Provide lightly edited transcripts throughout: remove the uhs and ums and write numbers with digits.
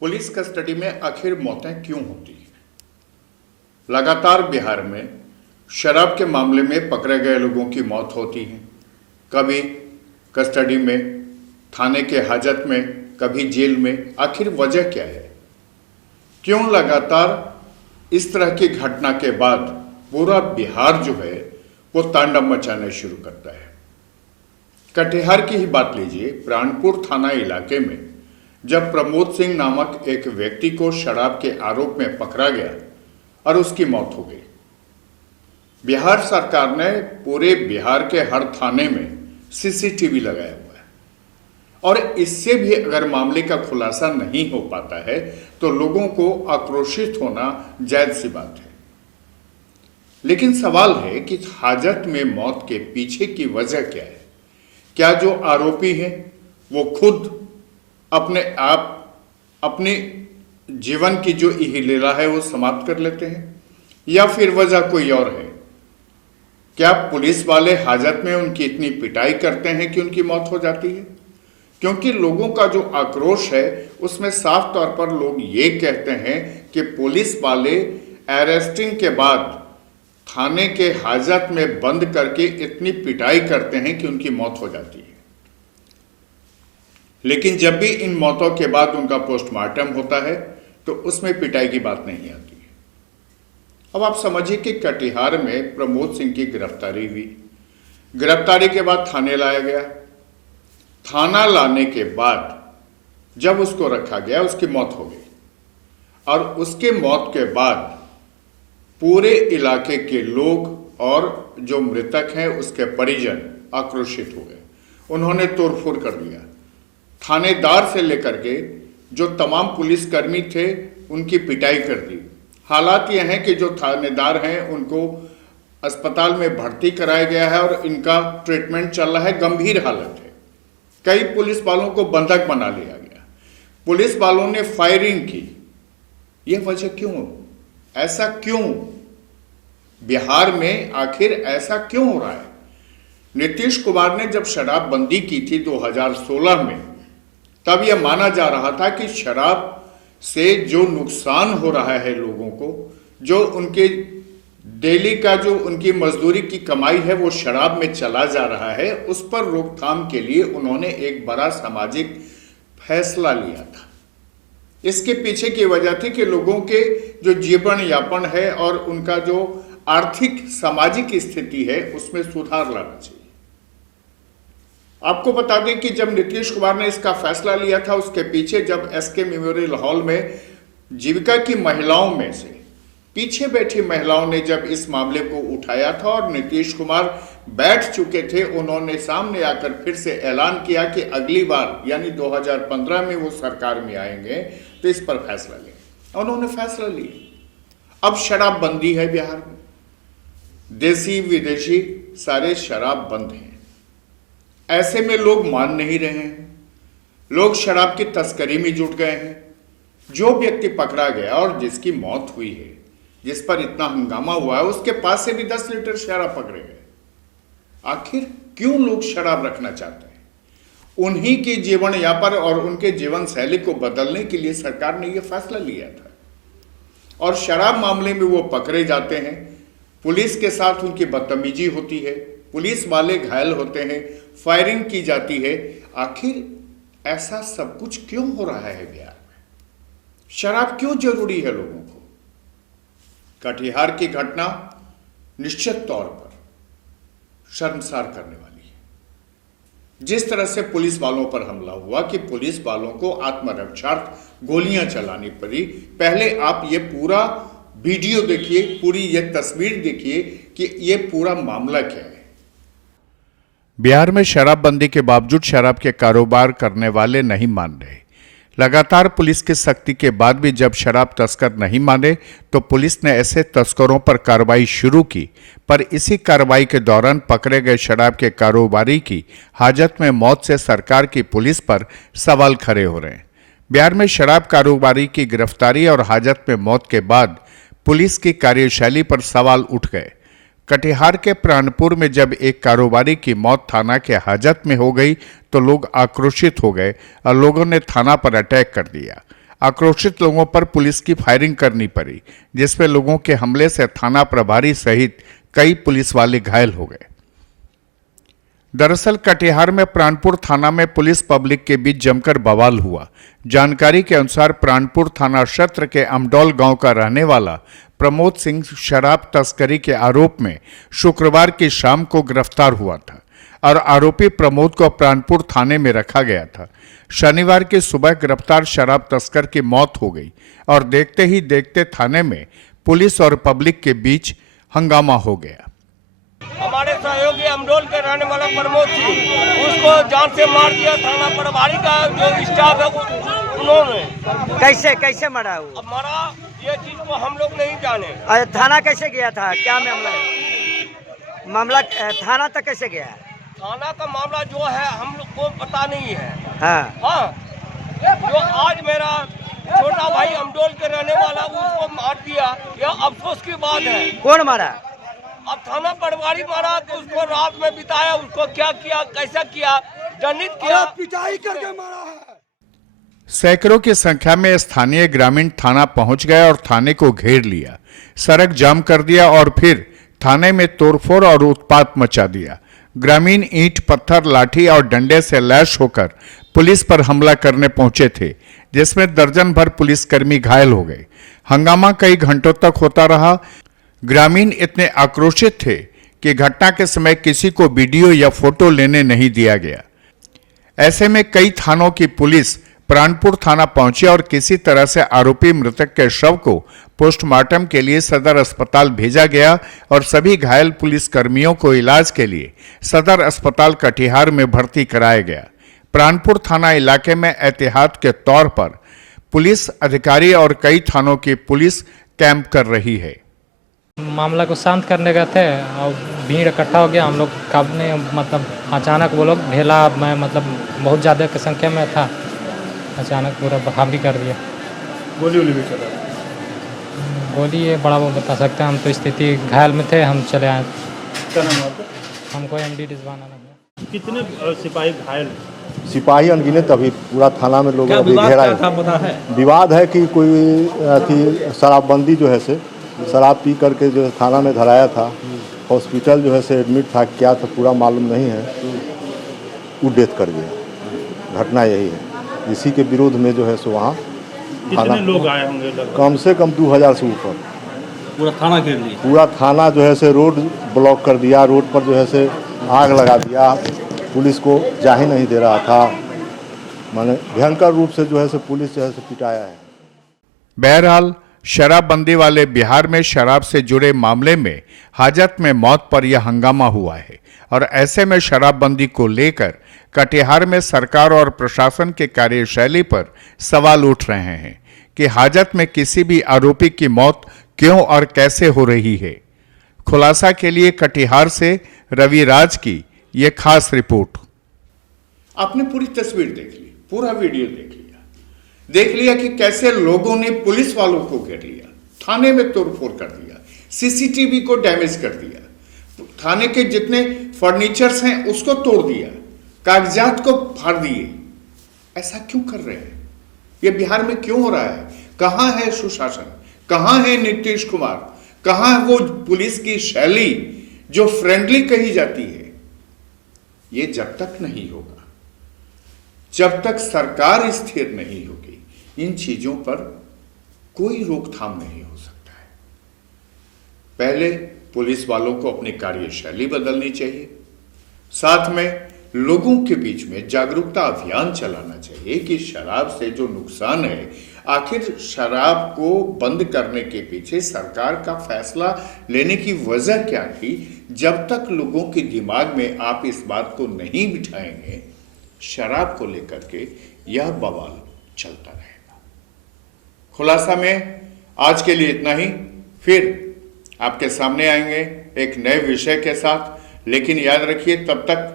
Police custody में आखिर मौतें क्यों होती हैं? लगातार बिहार में शराब के मामले में पकड़े गए लोगों की मौत होती है। कभी कस्टडी में, थाने के हाजत में, कभी जेल में। आखिर वजह क्या है? क्यों लगातार इस तरह की घटना के बाद पूरा बिहार जो है वो तांडव मचाना शुरू करता है? कटिहार की ही बात लीजिए। प्राणपुर थाना इलाके में जब प्रमोद सिंह नामक एक व्यक्ति को शराब के आरोप में पकड़ा गया और उसकी मौत हो गई, बिहार सरकार ने पूरे बिहार के हर थाने में सीसीटीवी लगाया हुआ है और इससे भी अगर मामले का खुलासा नहीं हो पाता है तो लोगों को आक्रोशित होना जायज सी बात है। लेकिन सवाल है कि हाजत में मौत के पीछे की वजह क्या है? क्या जो आरोपी हैं वो खुद अपने आप अपने जीवन की जो इहलीला है वो समाप्त कर लेते हैं या फिर वजह कोई और है? क्या पुलिस वाले हाजत में उनकी इतनी पिटाई करते हैं कि उनकी मौत हो जाती है? क्योंकि लोगों का जो आक्रोश है उसमें साफ तौर पर लोग ये कहते हैं कि पुलिस वाले अरेस्टिंग के बाद थाने के हाजत में बंद करके इतनी पिटाई करते हैं कि उनकी मौत हो जाती है। लेकिन जब भी इन मौतों के बाद उनका पोस्टमार्टम होता है तो उसमें पिटाई की बात नहीं आती है। अब आप समझिए कि कटिहार में प्रमोद सिंह की गिरफ्तारी हुई। गिरफ्तारी के बाद थाने लाया गया। थाना लाने के बाद जब उसको रखा गया उसकी मौत हो गई और उसके मौत के बाद पूरे इलाके के लोग और जो मृतक हैं उसके परिजन आक्रोशित हो गए। उन्होंने तोड़फोड़ कर दिया। थानेदार से लेकर के जो तमाम पुलिसकर्मी थे उनकी पिटाई कर दी। हालात यह है कि जो थानेदार हैं उनको अस्पताल में भर्ती कराया गया है और इनका ट्रीटमेंट चल रहा है, गंभीर हालत है। कई पुलिस वालों को बंधक बना लिया गया। पुलिस वालों ने फायरिंग की। यह वजह क्यों? ऐसा क्यों? बिहार में आखिर ऐसा क्यों हो रहा है? नीतीश कुमार ने जब शराबबंदी की थी 2016 में, तब यह माना जा रहा था कि शराब से जो नुकसान हो रहा है लोगों को, जो उनके डेली का जो उनकी मजदूरी की कमाई है वो शराब में चला जा रहा है, उस पर रोकथाम के लिए उन्होंने एक बड़ा सामाजिक फैसला लिया था। इसके पीछे की वजह थी कि लोगों के जो जीवन यापन है और उनका जो आर्थिक सामाजिक स्थिति है उसमें सुधार लाना चाहिए। आपको बता दें कि जब नीतीश कुमार ने इसका फैसला लिया था उसके पीछे जब एसके मेमोरियल हॉल में जीविका की महिलाओं में से पीछे बैठी महिलाओं ने जब इस मामले को उठाया था और नीतीश कुमार बैठ चुके थे, उन्होंने सामने आकर फिर से ऐलान किया कि अगली बार यानी 2015 में वो सरकार में आएंगे तो इस पर फैसला लेंगे। उन्होंने फैसला लिया। अब शराबबंदी है बिहार में। देसी विदेशी सारे शराब बंद हैं। ऐसे में लोग मान नहीं रहे हैं। लोग शराब की तस्करी में जुट गए हैं। जो व्यक्ति पकड़ा गया और जिसकी मौत हुई है, जिस पर इतना हंगामा हुआ है, उसके पास से भी 10 लीटर शराब पकड़े गए। आखिर क्यों लोग शराब रखना चाहते हैं? उन्हीं की जीवन यापन और उनके जीवन शैली को बदलने के लिए सरकार ने यह फैसला लिया था। और शराब मामले में वो पकड़े जाते हैं, पुलिस के साथ उनकी बदतमीजी होती है, पुलिस वाले घायल होते हैं, फायरिंग की जाती है। आखिर ऐसा सब कुछ क्यों हो रहा है बिहार में? शराब क्यों जरूरी है लोगों को? कटिहार की घटना निश्चित तौर पर शर्मसार करने वाली है। जिस तरह से पुलिस वालों पर हमला हुआ कि पुलिस वालों को आत्मरक्षार्थ गोलियां चलानी पड़ी। पहले आप ये पूरा वीडियो देखिए, पूरी ये तस्वीर देखिए कि ये पूरा मामला क्या है। बिहार में शराबबंदी के बावजूद शराब के कारोबार करने वाले नहीं मान रहे। लगातार पुलिस की सख्ती के बाद भी जब शराब तस्कर नहीं माने तो पुलिस ने ऐसे तस्करों पर कार्रवाई शुरू की, पर इसी कार्रवाई के दौरान पकड़े गए शराब के कारोबारी की हाजत में मौत से सरकार की पुलिस पर सवाल खड़े हो रहे हैं। बिहार में शराब कारोबारी की गिरफ्तारी और हाजत में मौत के बाद पुलिस की कार्यशैली पर सवाल उठ गए। कटिहार के प्राणपुर में जब एक कारोबारी की मौत थाना के हाजत में हो गई तो लोग आक्रोशित हो गए और लोगों ने थाना पर अटैक कर दिया। आक्रोशित लोगों पर पुलिस की फायरिंग करनी पड़ी, जिसमें लोगों के हमले से थाना प्रभारी सहित कई पुलिस वाले घायल हो गए। दरअसल कटिहार में प्राणपुर थाना में पुलिस पब्लिक के बीच जमकर बवाल हुआ। जानकारी के अनुसार प्राणपुर थाना क्षेत्र के अमडौल गांव का रहने वाला प्रमोद सिंह शराब तस्करी के आरोप में शुक्रवार की शाम को गिरफ्तार हुआ था और आरोपी प्रमोद को प्राणपुर थाने में रखा गया था। शनिवार की सुबह गिरफ्तार शराब तस्कर की मौत हो गई और देखते ही देखते थाने में पुलिस और पब्लिक के बीच हंगामा हो गया। हमारे सहयोगी अमडोल के रहने वाला प्रमोद सिंह, उसको जान से मार दिया थाना प्रभारी का जो स्टाफ है उन्होंने। कैसे मरा वो? अब मरा ये चीज को हम लोग नहीं जाने। थाना कैसे गया था? क्या मामला थाना तक कैसे गया? थाना का मामला जो है हम लोग को पता नहीं है। हाँ। जो आज मेरा छोटा भाई अमडोल के रहने वाला उसको मार दिया, यह अफसोस की बात है। कौन मारा? अब थाना पटवारी मारा तो उसको रात में बिताया, उसको क्या किया, कैसा किया, दंडित किया, पिटाई करके मारा है। सैकड़ों की संख्या में स्थानीय ग्रामीण थाना पहुंच गए और थाने को घेर लिया, सड़क जाम कर दिया और फिर थाने में तोड़फोड़ और उत्पात मचा दिया। ग्रामीण ईंट, पत्थर, लाठी और डंडे से लैस होकर पुलिस पर हमला करने पहुंचे थे, जिसमें दर्जन भर पुलिसकर्मी घायल हो गए। हंगामा कई घंटों तक होता रहा। ग्रामीण इतने आक्रोशित थे कि घटना के समय किसी को वीडियो या फोटो लेने नहीं दिया गया। ऐसे में कई थानों की पुलिस प्राणपुर थाना पहुंची और किसी तरह से आरोपी मृतक के शव को पोस्टमार्टम के लिए सदर अस्पताल भेजा गया और सभी घायल पुलिसकर्मियों को इलाज के लिए सदर अस्पताल कटिहार में भर्ती कराया गया। प्राणपुर थाना इलाके में एहतियात के तौर पर पुलिस अधिकारी और कई थानों की पुलिस कैंप कर रही है। मामला को शांत करने गए थे और भीड़ इकट्ठा हो गया। हम लोग काबने अचानक वो लोग ढेला, मैं बहुत ज़्यादा की संख्या में था, अचानक पूरा हावी कर दिया। गोली भी चला? गोली ये बड़ा वो बता सकते हैं, हम तो स्थिति घायल में थे, हम चले आए। क्या नाम है आपका? हमको MD रिजवाना नाम है। कितने सिपाही घायल? सिपाही अनगिनत, अभी पूरा थाना में लोग अभी घेरा है। विवाद है कि कोई शराबबंदी जो है से शराब पी करके जो थाना में धराया था, हॉस्पिटल जो है से एडमिट था, क्या था पूरा मालूम नहीं है, वो डेथ कर गया। घटना यही है। इसी के विरोध में जो है सो वहाँ कितने लोग आए होंगे? कम से कम 2000 से ऊपर। पूरा थाना घेर लिया? पूरा थाना जो है से रोड ब्लॉक कर दिया, रोड पर जो है से आग लगा दिया, पुलिस को जा ही नहीं दे रहा था। माने भयंकर रूप से जो है से पुलिस जो है से पिटाया है। बहरहाल शराबबंदी वाले बिहार में शराब से जुड़े मामले में हाजत में मौत पर यह हंगामा हुआ है और ऐसे में शराबबंदी को लेकर कटिहार में सरकार और प्रशासन के कार्यशैली पर सवाल उठ रहे हैं कि हाजत में किसी भी आरोपी की मौत क्यों और कैसे हो रही है। खुलासा के लिए कटिहार से रवि राज की यह खास रिपोर्ट। आपने पूरी तस्वीर देख ली, पूरा वीडियो देख लिया कि कैसे लोगों ने पुलिस वालों को घेर लिया, थाने में तोड़फोड़ कर दिया, सीसीटीवी को डैमेज कर दिया, थाने के जितने फर्नीचर्स हैं उसको तोड़ दिया, कागजात को फाड़ दिए। ऐसा क्यों कर रहे हैं? ये बिहार में क्यों हो रहा है? कहां है सुशासन? कहां है नीतीश कुमार? कहां है वो पुलिस की शैली जो फ्रेंडली कही जाती है? ये जब तक नहीं होगा, जब तक सरकार स्थिर नहीं होगी, इन चीजों पर कोई रोकथाम नहीं हो सकता है। पहले पुलिस वालों को अपनी कार्यशैली बदलनी चाहिए, साथ में लोगों के बीच में जागरूकता अभियान चलाना चाहिए कि शराब से जो नुकसान है, आखिर शराब को बंद करने के पीछे सरकार का फैसला लेने की वजह क्या थी। जब तक लोगों के दिमाग में आप इस बात को नहीं बिठाएंगे, शराब को लेकर के यह बवाल चलता रहेगा। खुलासा में आज के लिए इतना ही, फिर आपके सामने आएंगे एक नए विषय के साथ। लेकिन याद रखिए, तब तक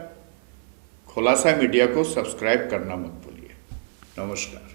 खुलासा मीडिया को सब्सक्राइब करना मत भूलिए। नमस्कार।